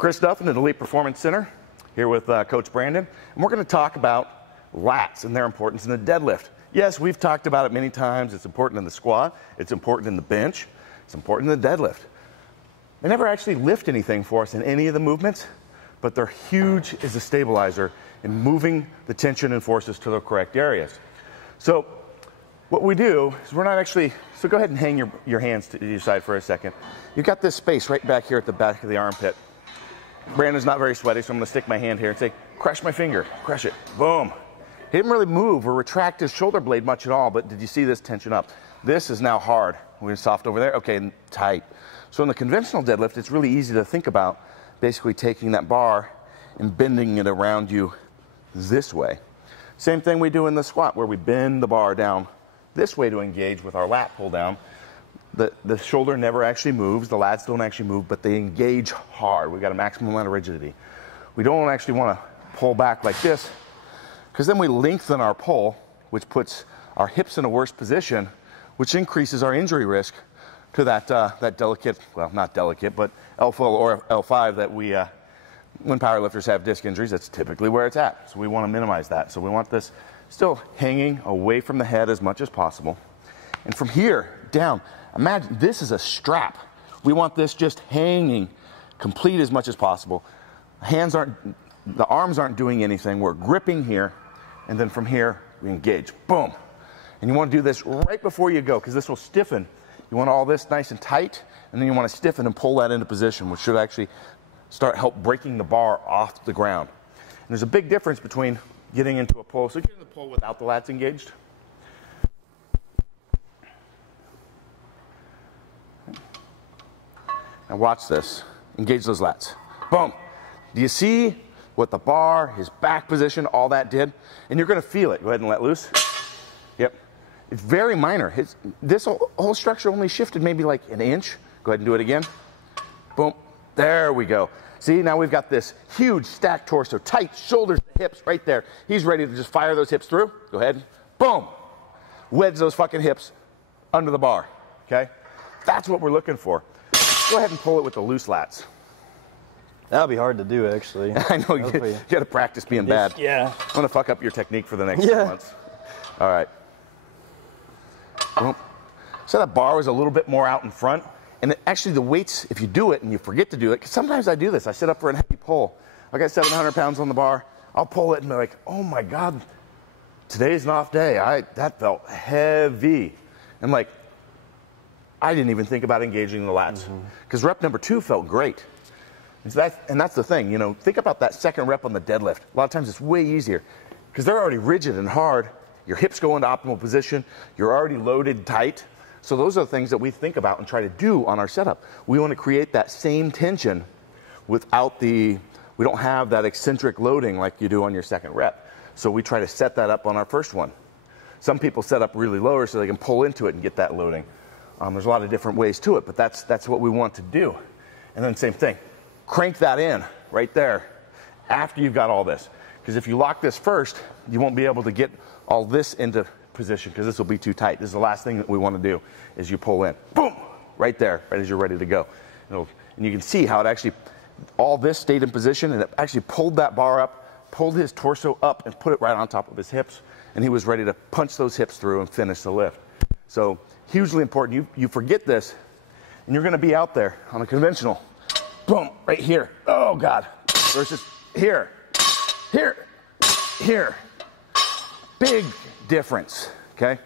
Chris Duffin at Elite Performance Center, here with Coach Brandon, and we're going to talk about lats and their importance in the deadlift. Yes, we've talked about it many times. It's important in the squat, it's important in the bench, it's important in the deadlift. They never actually lift anything for us in any of the movements, but they're huge as a stabilizer in moving the tension and forces to the correct areas. So what we do is we're not actually, so go ahead and hang your hands to your side for a second. You've got this space right back here at the back of the armpit. Brandon's not very sweaty, so I'm going to stick my hand here and say, crush my finger, crush it, boom. He didn't really move or retract his shoulder blade much at all, but did you see this tension up? This is now hard. We're going to soft over there, okay, and tight. So in the conventional deadlift, it's really easy to think about basically taking that bar and bending it around you this way. Same thing we do in the squat, where we bend the bar down this way to engage with our lat pull down. The shoulder never actually moves, the lats don't actually move, but they engage hard. We've got a maximum amount of rigidity. We don't actually want to pull back like this, because then we lengthen our pull, which puts our hips in a worse position, which increases our injury risk to that delicate, well, not delicate, but L4 or L5 that we, when powerlifters have disc injuries, that's typically where it's at. So we want to minimize that. So we want this still hanging away from the head as much as possible. And from here down, imagine this is a strap. We want this just hanging complete as much as possible. The arms aren't doing anything. We're gripping here, and then from here we engage. Boom. And you want to do this right before you go, because this will stiffen. You want all this nice and tight, and then you want to stiffen and pull that into position, which should actually help breaking the bar off the ground. And there's a big difference between getting into a pull. So get in the pull without the lats engaged. Now watch this. Engage those lats. Boom. Do you see what the bar, his back position, all that did? And you're going to feel it. Go ahead and let loose. Yep. It's very minor. This whole structure only shifted maybe like an inch. Go ahead and do it again. Boom. There we go. See, now we've got this huge stacked torso, tight shoulders, hips right there. He's ready to just fire those hips through. Go ahead. Boom. Wedge those fucking hips under the bar. Okay? That's what we're looking for. Go ahead and pull it with the loose lats. That'll be hard to do, actually. I know, you got to practice being bad. Yeah. I'm going to fuck up your technique for the next 2 months. All right. Boom. So that bar was a little bit more out in front. And actually the weights, if you do it and you forget to do it, because sometimes I do this. I sit up for a heavy pull. I got 700 pounds on the bar. I'll pull it and be like, oh my God, today's an off day. That felt heavy. And like, I didn't even think about engaging the lats, because rep number 2 felt great. And that's the thing, you know, think about that second rep on the deadlift. A lot of times it's way easier, because they're already rigid and hard. Your hips go into optimal position. You're already loaded tight. So those are the things that we think about and try to do on our setup. We want to create that same tension without we don't have that eccentric loading like you do on your second rep. So we try to set that up on our first one. Some people set up really lower so they can pull into it and get that loading. There's a lot of different ways to it, but that's what we want to do. And then same thing, crank that in right there after you've got all this. Because if you lock this first, you won't be able to get all this into position, because this will be too tight. This is the last thing that we want to do, is you pull in. Boom! Right there, right as you're ready to go. And you can see how it actually, all this stayed in position, and it actually pulled that bar up, pulled his torso up, and put it right on top of his hips, and he was ready to punch those hips through and finish the lift. So hugely important. You forget this, and you're going to be out there on a conventional. Boom! Right here. Oh God! Versus here, here, here. Big difference, okay?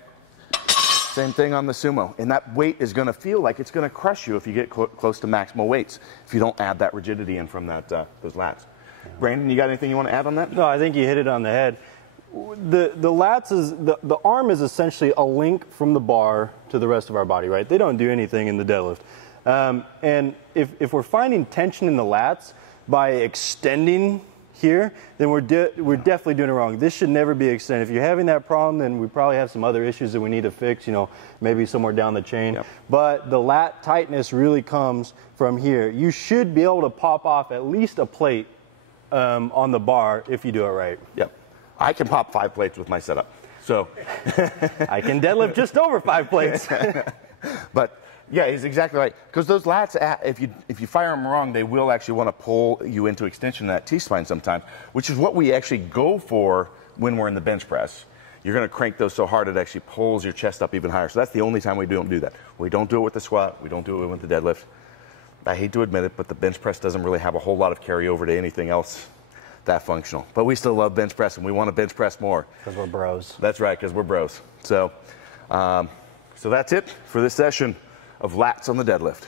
Same thing on the sumo. And that weight is going to feel like it's going to crush you if you get close to maximal weights, if you don't add that rigidity in from those lats. Brandon, you got anything you want to add on that? No, I think you hit it on the head. The lats the arm is essentially a link from the bar to the rest of our body, right? They don't do anything in the deadlift. And if we're finding tension in the lats by extending here, then we're definitely doing it wrong. This should never be extended. If you're having that problem, then we probably have some other issues that we need to fix, you know, maybe somewhere down the chain. Yep. But the lat tightness really comes from here. You should be able to pop off at least a plate on the bar if you do it right. Yep. I can pop 5 plates with my setup. So I can deadlift just over 5 plates. But yeah, he's exactly right. Because those lats, if you fire them wrong, they will actually want to pull you into extension of that T-spine sometimes, which is what we actually go for when we're in the bench press. You're going to crank those so hard it actually pulls your chest up even higher. So that's the only time we don't do that. We don't do it with the squat. We don't do it with the deadlift. I hate to admit it, but the bench press doesn't really have a whole lot of carryover to anything else that functional. But we still love bench press, and we want to bench press more. Because we're bros. That's right, because we're bros. So, so that's it for this session of lats on the deadlift.